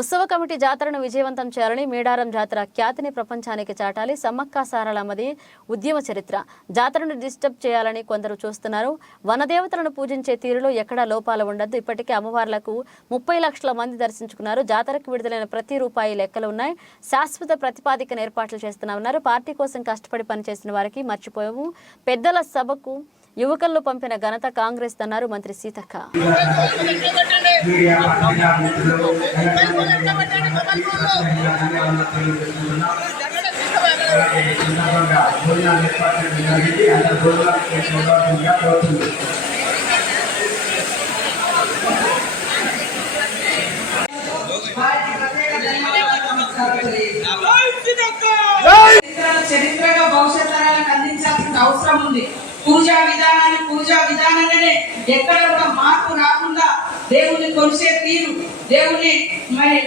ఉత్సవ కమిటీ జాతరను విజయవంతం చేయాలని మేడారం జాతర ఖ్యాతిని ప్రపంచానికి చాటాలి సమ్మక్క సారలమ్మది ఉద్యమ చరిత్ర. జాతరను డిస్టర్బ్ చేయాలని కొందరు చూస్తున్నారు. వనదేవతలను పూజించే తీరులో ఎక్కడా లోపాలు ఉండద్దు. ఇప్పటికే అమ్మవార్లకు ముప్పై లక్షల మంది దర్శించుకున్నారు. జాతరకు విడుదలైన ప్రతి రూపాయి లెక్కలు ఉన్నాయి. శాశ్వత ప్రతిపాదికన ఏర్పాట్లు చేస్తున్నామన్నారు. పార్టీ కోసం కష్టపడి పనిచేసిన వారికి మర్చిపోయాము. పెద్దల సభకు యువకులను పంపిన ఘనత కాంగ్రెస్ అన్నారు మంత్రి సీతక్క. మీడియా సందర్భంగా భోజనాలు ఏర్పాటు చేయడం జరిగింది అందరూ భోజనాలు చేసుకోవడం కోరుతుంది పూజా విధానాన్ని పూజా విధానంగానే ఎక్కడ కూడా మార్పు రాకుండా దేవుణ్ణి కొలిసే తీరు దేవుణ్ణి మరి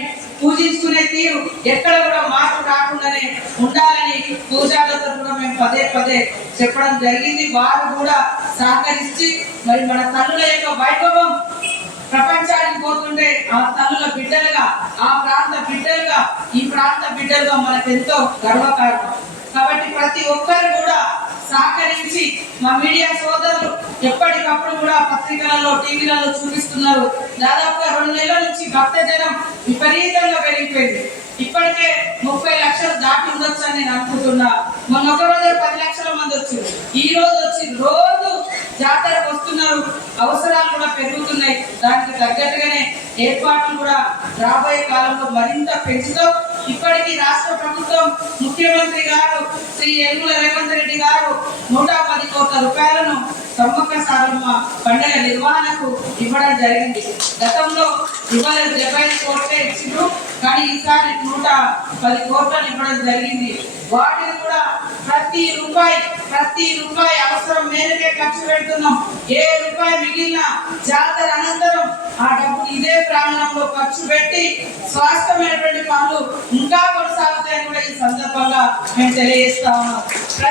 పూజించుకునే తీరు ఎక్కడ కూడా మార్పు రాకుండానే ఉండాలని పూజాలతో కూడా మేము పదే పదే చెప్పడం జరిగింది. వారు కూడా సహకరించి మరి మన తల్లుల యొక్క వైభవం ప్రపంచానికి పోతుంటే ఆ తల్లుల బిడ్డలుగా ఆ ప్రాంత బిడ్డలుగా ఈ ప్రాంత బిడ్డలుగా మనకు ఎంతో గర్వకారణం. కాబట్టి ప్రతి ఒక్కరు సహకరించి మా మీడియా సోదరులు ఎప్పటికప్పుడు కూడా పత్రికలలో టీవీలలో చూపిస్తున్నారు. దాదాపుగా రెండు నెలల నుంచి భక్త జనం విపరీతంగా పెరిగిపోయింది. ఇప్పటికే ముప్పై లక్షలు దాటి ఉండొచ్చు అని నేను అనుకుంటున్నా. మొన్న ఒక రోజు పది లక్షల మంది వచ్చారు. ఈ రోజు వచ్చి రోజు జాతరకు వస్తున్నారు. అవసరాలు కూడా పెరుగుతున్నాయి. దానికి తగ్గట్టుగానే ఏర్పాట్లు కూడా రాబోయే కాలంలో మరింత పెంచుతూ. ఇప్పటికీ రాష్ట్ర ప్రభుత్వం ముఖ్యమంత్రి గారు శ్రీ యనుమల రేవంత్ రెడ్డి గారు నూట పది కోట్ల రూపాయలను సమ్మక్క సారమ్మ పండుగ నిర్వహణకు ఇవ్వడం జరిగింది. గతంలో ఇవ్వలేదు డెబ్బై కోట్లే ఇచ్చిండ్రు కానీ ఈసారి నూట పది కోట్లను ఇవ్వడం జరిగింది. వాటిని కూడా ప్రతి రూపాయి ప్రతి రూపాయి అవసరం మేరకే ఖర్చు పెడుతున్నాం. ఏ రూపాయి మిగిలిన జాతర అనంతరం ఆ డబ్బు ఖర్చు పెట్టి స్వాస్థ్యమైనటువంటి పనులు ఇంకా కొనసాగుతాయని కూడా ఈ సందర్భంగా మేము తెలియజేస్తా ఉన్నాం